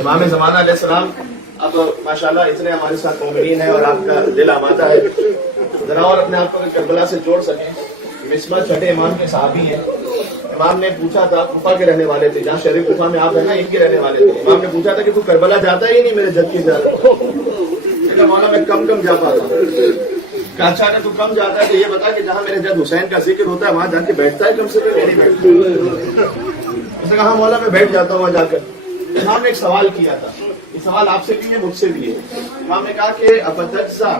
امام زمانہ علیہ السلام اب ماشاءاللہ اتنے ہمارے ساتھ مومنین ہیں اور آپ کا دل آمادہ ہے، ذرا اور اپنے آپ کو کربلا سے جوڑ سکیں۔ مسمہ چھٹے امام کے صحابی ہیں۔ امام نے پوچھا تھا، کوفہ کے رہنے والے تھے، جہاں شہر کوفہ میں آپ ہیں نا، ان کے رہنے والے تھے۔ امام نے پوچھا تھا کہ تو کربلا جاتا ہی نہیں میرے جد کی زیارت؟ مولا میں کم جا پاتا ہوں۔ کہا اچھا کہ تو کم جاتا ہے تو یہ بتا کہ جہاں میرے جد حسین کا ذکر ہوتا ہے وہاں جا کے بیٹھتا ہے کم سے کم؟ نہیں بیٹھتا۔ اس نے کہا مولا میں بیٹھ جاتا ہوں وہاں جا کر۔ امام نے ایک سوال کیا تھا، یہ سوال آپ سے بھی ہے مجھ سے بھی ہے۔ امام نے کہا کہ اپتجزا،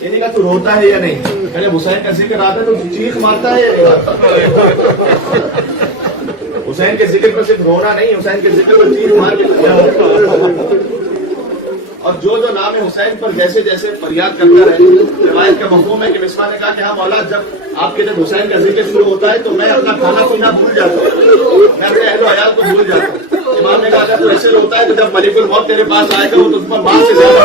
یعنی کہ تو روتا ہے یا نہیں؟ کہ حسین کا ذکر آتا ہے تو چیخ مارتا ہے یا نہیں مارتا؟ حسین کے ذکر پر صرف رونا نہیں، حسین کے ذکر پر چیخ مار کے۔ اور جو نام حسین پر جیسے جیسے فریاد کرتا ہے، روایت کا مفہوم ہے کہ مسما نے کہا کہ ہاں مولا جب آپ کے جب حسین کا ذکر شروع ہوتا ہے تو میں اپنا کھانا پینا بھول جاتا ہوں، میں اپنے اہل و عیال کو بھول جاتا ہوں۔ امام نے کہا اگر تو ایسے روتا ہے تو جب ملک الموت تیرے پاس آئے گا وہ تو تم پر ماں سے زیادہ۔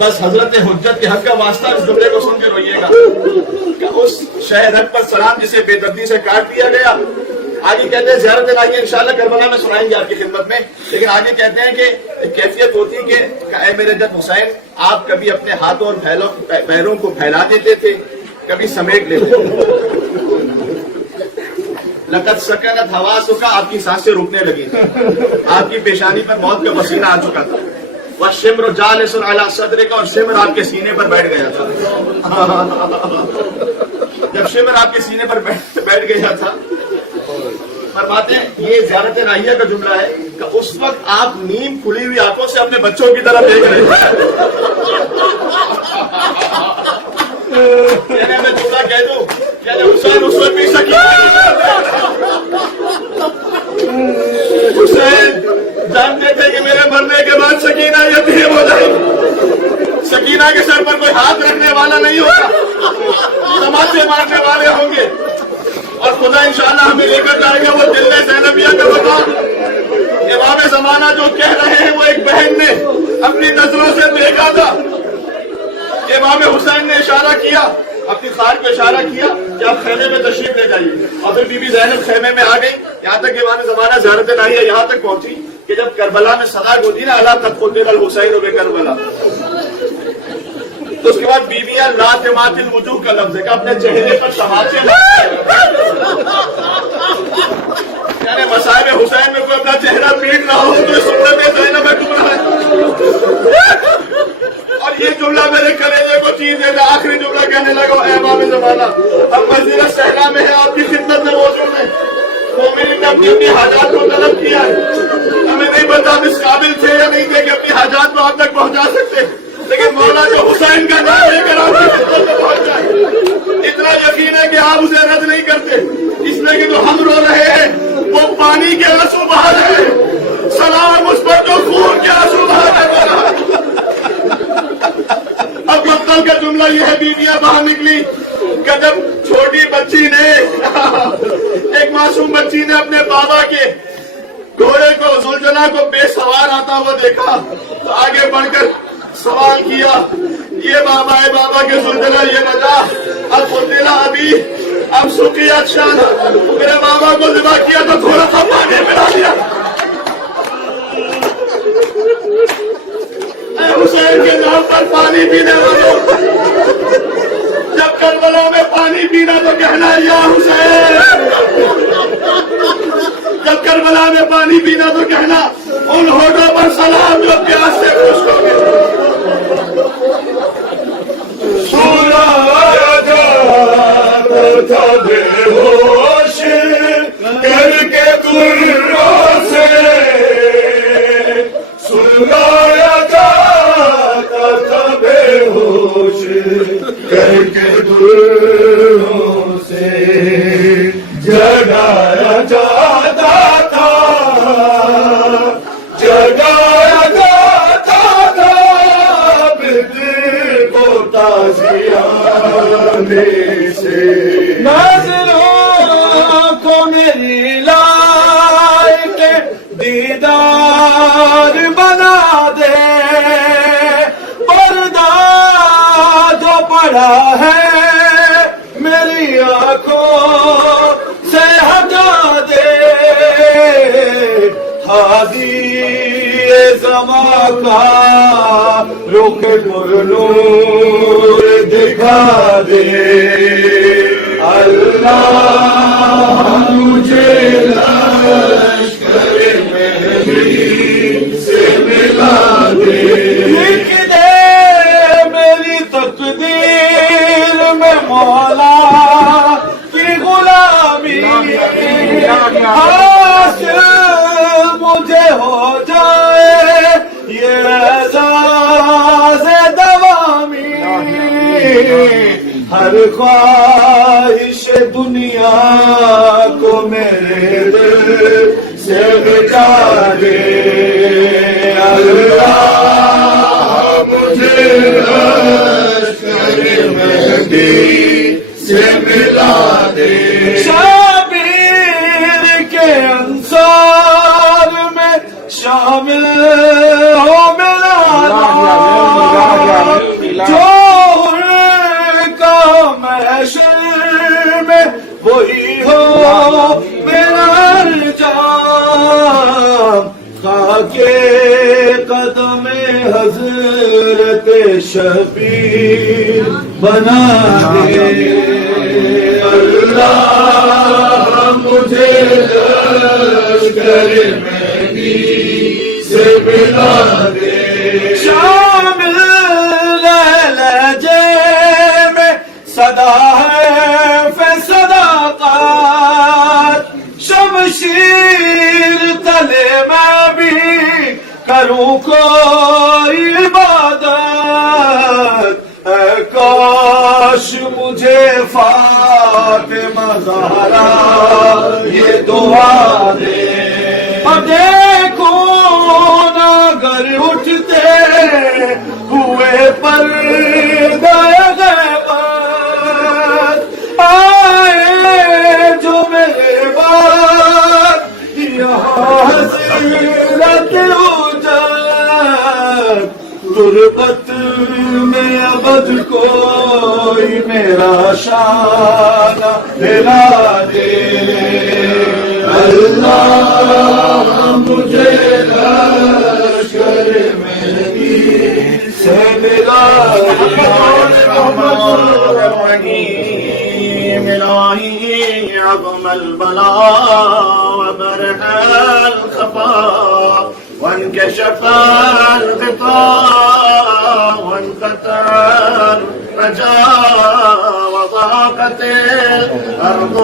بس حضرت حجت کے حق کا واسطہ اس جملے کو سن کے روئیے گا کہ اس شہ رگ پر سلام جسے بے دردی سے کاٹ دیا گیا۔ آگے کہتے ہیں زیارت لائیے انشاءاللہ کربلا میں سنائیں گے آپ کی خدمت میں، لیکن آگے کہتے ہیں کہ کیفیت ہوتی کہ اے میرے جد حسین آپ کبھی اپنے ہاتھوں اور پیروں کو پھیلا دیتے تھے، کبھی سمیٹ لیتے تھے۔ لقد سکنت حواسک، آپ کی سانسیں رکنے لگی تھی، آپ کی پیشانی پر موت کا پسینہ آ چکا تھا۔ والشمر جالس علی صدرک، اور شمر آپ کے سینے پر بیٹھ گیا تھا۔ جب شمر آپ کے سینے پر بیٹھ گیا تھا، فرماتے ہیں یہ زیارت راہیہ کا جملہ ہے کہ اس وقت آپ نیم کھلی ہوئی آنکھوں سے اپنے بچوں کی طرف دیکھ رہے تھے۔ میں جملہ کہہ دوں کہ حسین اس وقت بھی حسین جانتے تھے کہ میرے مرنے کے بعد سکینہ یتیم ہو جائے گی، سکینہ کے سر پر کوئی ہاتھ رکھنے والا نہیں ہوگا، تماچے مارنے والے ہوں گے، اور خدا انشاءاللہ ہمیں لے کر جائے گا وہ دل زینبیہ کا مقام۔ امام زمانہ جو کہہ رہے ہیں وہ ایک بہن نے اپنی نظروں سے دیکھا تھا۔ امام حسین نے اشارہ کیا، اپنی خال کو اشارہ کیا کہ آپ خیمے میں تشریف لے جائیے، اور پھر بی بی زینب خیمے میں آ گئی، یہاں تک کہ امام زمانہ زیارت راہیہ یہاں تک پہنچی کہ جب کربلا میں صدا ہوتی نا اللہ قد قتل الحسین بکربلا، تو اس کے بعد بیویاں لاتمات الوجوہ کا لفظ ہے کہ اپنے چہرے پر تماچے یعنی مصائب حسین میں کوئی اپنا چہرہ پیٹ رہا ہو تو سنت زینب میں ڈوب رہا ہے۔ اور یہ جملہ میرے کلیجے کو چیز ہے، آخری جملہ کہنے لگا اے امام زمانہ ہم وزیر صحرا میں ہیں، آپ کی خدمت میں موجود ہیں، مومنین نے اپنی حاجات کو طلب کیا ہے، ہمیں نہیں پتا ہم اس قابل تھے یا نہیں تھے کہ اپنی حاجات کو آپ تک پہنچا سکتے، لیکن مولا جو حسین کا نام لے کر آپ کی خدمت میں پہنچ جائے، اتنا یقین ہے کہ آپ اسے رد نہیں کرتے، اس لیے کہ جو ہم رو رہے ہیں وہ پانی کے آنسو بہا رہے ہیں، سلام اس پر جو خون کے آنسو بہا رہے ہیں۔ اب مطلب کا جملہ یہ ہے، بیویاں باہر نکلی کہ جب چھوٹی بچی نے ایک معصوم بچی نے اپنے بابا کے گھوڑے کو زلجنا کو بے سوار آتا ہوا دیکھا تو آگے بڑھ کر سوال کیا، یہ بابا ہے، بابا کے زلجنا یہ بجا، اب قتل ابھی، اب سقیت شان، میرے بابا کو ذبح کیا تو تھوڑا سا پانی ملا دیا۔ اے حسین کے نام پر پانی پینے والوں، جب کربلا میں پانی پینا تو کہنا یا حسین، جب کربلا میں پانی پینا تو کہنا ان ہونٹوں پر سلام جو پیاس سے خوش ہو گئے۔ سونا جاتا تھا بے ہوش کر کے دروں سے، سلایا جاتا تھا بے ہوش کر کے دروں سے، جگایا جاتا تھا، جگایا جاتا تھا بدر کو تازیانے سے، ناظروں کو میری لائے کے دیدار بنا دے، پردہ جو پڑا ہے میری آنکھوں سے ہٹا دے، شادی زمان کا رخ پر نور دکھا دے اللہ مجھے لشکر مہدی سے ملا دے لکھ دے میری تقدیر میں مولا کی غلامی حاصل مجھے ہو جائے یہ اعزاز دوامی ہر خواہش دنیا کو میرے دل سے مٹا دے اللہ مجھے لشکر مہدی سے ملا دے شابیر کے انصار میں شامل ہو میرا جو محشر میں وہی ہو میرا جام خاکے قدم حضرت شبیر بنا دے اللہ مجھے لشکر مہدی سے ملا دے شامل لہجے صدا ہے صداقت شمشیر تلے میں بھی کروں کوئی عبادت اے کاش مجھے فاطمہ زہرا یہ دعا دے اب دیکھو نا گر اٹھتے ہوئے پردہ غربت میں ابد کوئی میرا شان ہلا دے اللہ مجھے لشکر مہدی سے ملا الہی عظم البلاء وبرح الخفاء وانكشف الغطاء وانقطع الرجاء وضاقت الأرض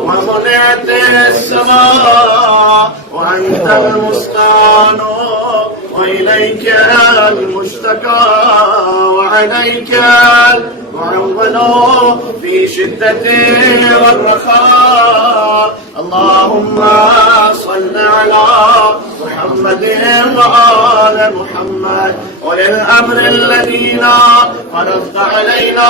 ومنعت السماء وأنت المستعان وإليك المشتكى وعليك المعول في شدة والرخاء اللهم صل على محمد وآل محمد وللأمر الذين فرضت علينا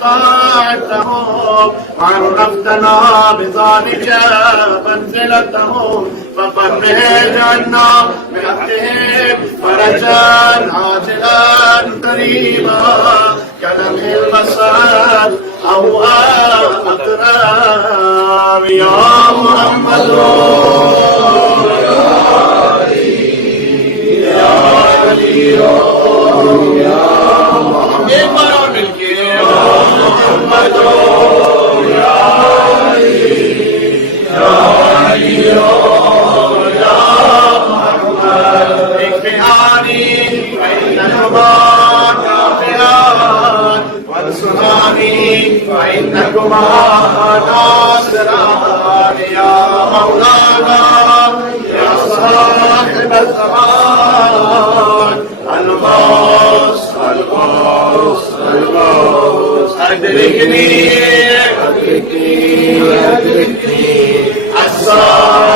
طاعتهم وعرفتنا بذلك منزلتهم ففرج عنا بحقهم فرجا عاجلا قريبا كلمح المسعد أو أقرب يا محمد ایک بار اور مل کے محمد یا علی یا علی یا محمد اکفیانی فإنکما کافران وانصرانی فإنکما ناصران یا مولانا یا صاحب الزمان الغوث الغوث الغوث أدركني أدركني أدركني الساعة